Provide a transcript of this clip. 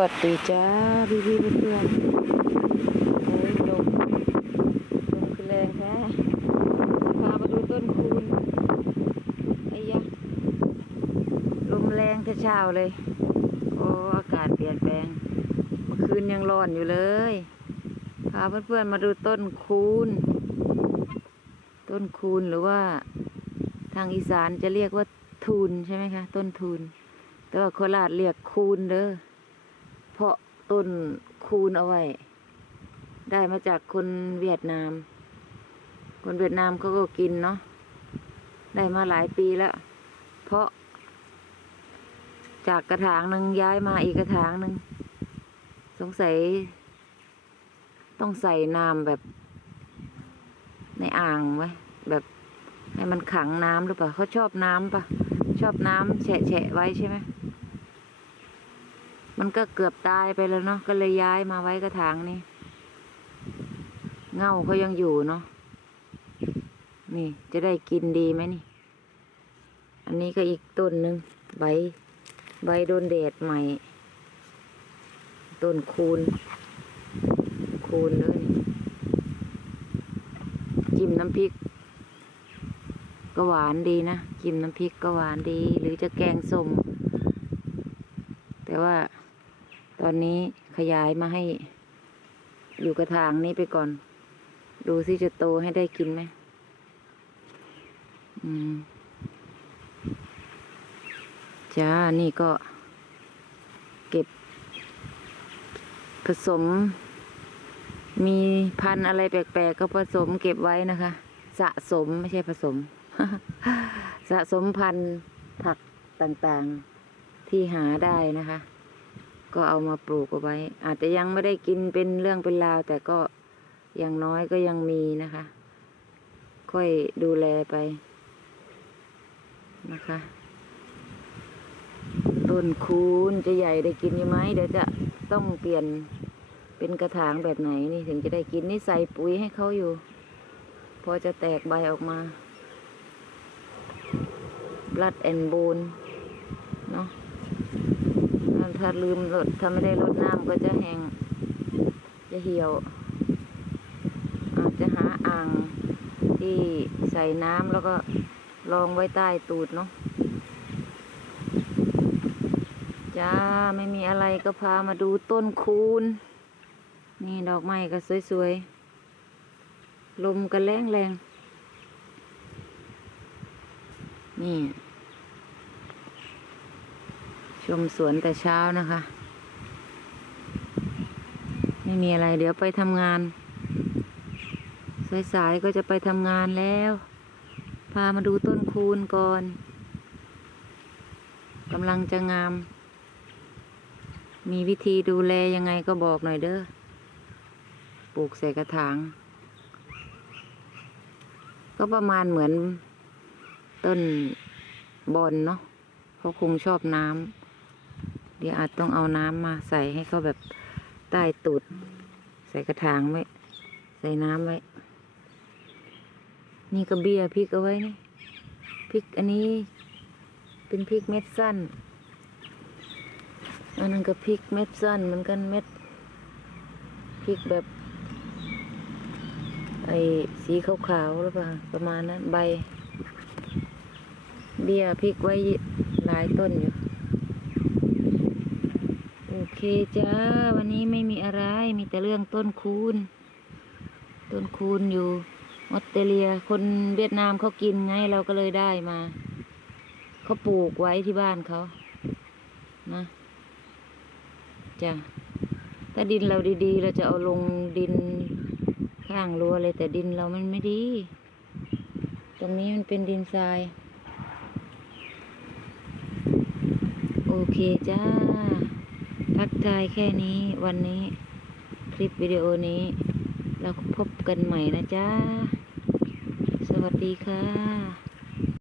สวัสดีจ้าพี่พี่เพื่อนๆโอ้ยลมลมคือแรงแท้พามาดูต้นคูณไอ้ยะลมแรงแต่เช้าเลย โอ้อากาศเปลี่ยนแปลง เมื่อคืนยังร้อนอยู่เลยพาเพื่อนๆมาดูต้นคูณ ต้นคูณหรือว่าทางอีสานจะเรียกว่าทูนใช่ไหมคะ ต้นทูนแต่ว่าโคราชเรียกคูณเด้อ ต้นคูณเอาไว้ ได้มาจากคนเวียดนาม คนเวียดนามเขาก็กินเนาะได้มาหลายปีแล้ว เพราะ จากกระถางหนึ่งย้ายมาอีกกระถางหนึ่งสงสัย ต้องใส่น้ำแบบ ในอ่างไว้แบบให้มันขังน้ำหรือเปล่าเขาชอบน้ำปะชอบน้ำแฉะแฉะไว้ใช่ไหม มันก็เกือบตายไปแล้วเนาะก็เลยย้ายมาไว้กระถางนี่เง่าเขายังอยู่เนาะนี่จะได้กินดีไหมนี่ อันนี้ก็อีกต้นหนึ่งใบ ใบโดนแดดใหม่ ต้นคูณ คูณเลยจิ้มน้ำพริก ก็หวานดีนะจิ้มน้ำพริกก็หวานดี หรือจะแกงส้มแต่ว่า อนนี้ขยายมาให้ อยู่กระถางนี้ไปก่อน ดูสิจะโตให้ได้กินไหมอืมจ้า นี่ก็ เก็บ ผสม มีพันธุ์อะไรแปลกๆ ก็ผสมเก็บไว้นะคะ สะสมไม่ใช่ผสม สะสมพันธุ์ผักต่างๆที่หาได้นะคะ ก็เอามาปลูกเอาไว้ อาจจะยังไม่ได้กินเป็นเรื่องเป็นราว แต่ก็อย่างน้อยก็ยังมีนะคะ ค่อยดูแลไปนะคะต้นคูณจะใหญ่ได้กินยู่ไหมเดี๋ยวจะต้องเปลี่ยนเป็นกระถางแบบไหนนี่ถึงจะได้กินนี่ใส่ปุ๋ยให้เขาอยู่ พอจะแตกใบออกมา blood and bone เน ถ้าลืมลดถ้าไม่ได้ลดน้ำก็จะแห้งจะเหี่ยวอาจจะหาอ่างที่ใส่น้ำแล้วก็รองไว้ใต้ตูดเนาะจ้าไม่มีอะไรก็พามาดูต้นคูณนี่ดอกไม้ก็สวยๆ ลมก็แรงแรงๆนี่ ชมสวนแต่เช้านะคะ ไม่มีอะไรเดี๋ยวไปทำงาน สายๆก็จะไปทำงานแล้ว พามาดูต้นคูณก่อนกำลังจะงาม มีวิธีดูแลยังไงก็บอกหน่อยเด้อปลูกใส่กระถาง ก็ประมาณเหมือนต้นบอนเนาะเขาคงชอบน้ำ เดี๋ยวอาจต้องเอาน้ำมาใส่ให้เขาแบบใต้ตูด ใส่กระถางไว้ ใส่น้ำไว้ นี่ก็เบียร์พริกเอาไว้นี่พริกอันนี้ เป็นพริกเม็ดสั้น อันนั้นก็พริกเม็ดสั้นเหมือนกันเม็ดพริกแบบ ไอ้สีขาวๆหรือเปล่าประมาณนั้นใบ เบียร์พริกไว้หลายต้นอยู่ เคจ้า วันนี้ไม่มีอะไร มีแต่เรื่องต้นคูณต้นคูณอยู่ออสเตรเลีย คนเวียดนามเขากินไงเราก็เลยได้มา เขาปลูกไว้ที่บ้านเขานะจ้ะถ้าดินเราดีๆ เราจะเอาลงดินข้างรั้วเลยแต่ดินเรามันไม่ดี ตรงนี้มันเป็นดินทราย โอเคจ้า ทักทายแค่นี้วันนี้คลิปวิดีโอนี้ เราพบกันใหม่นะจ้าสวัสดีค่ะ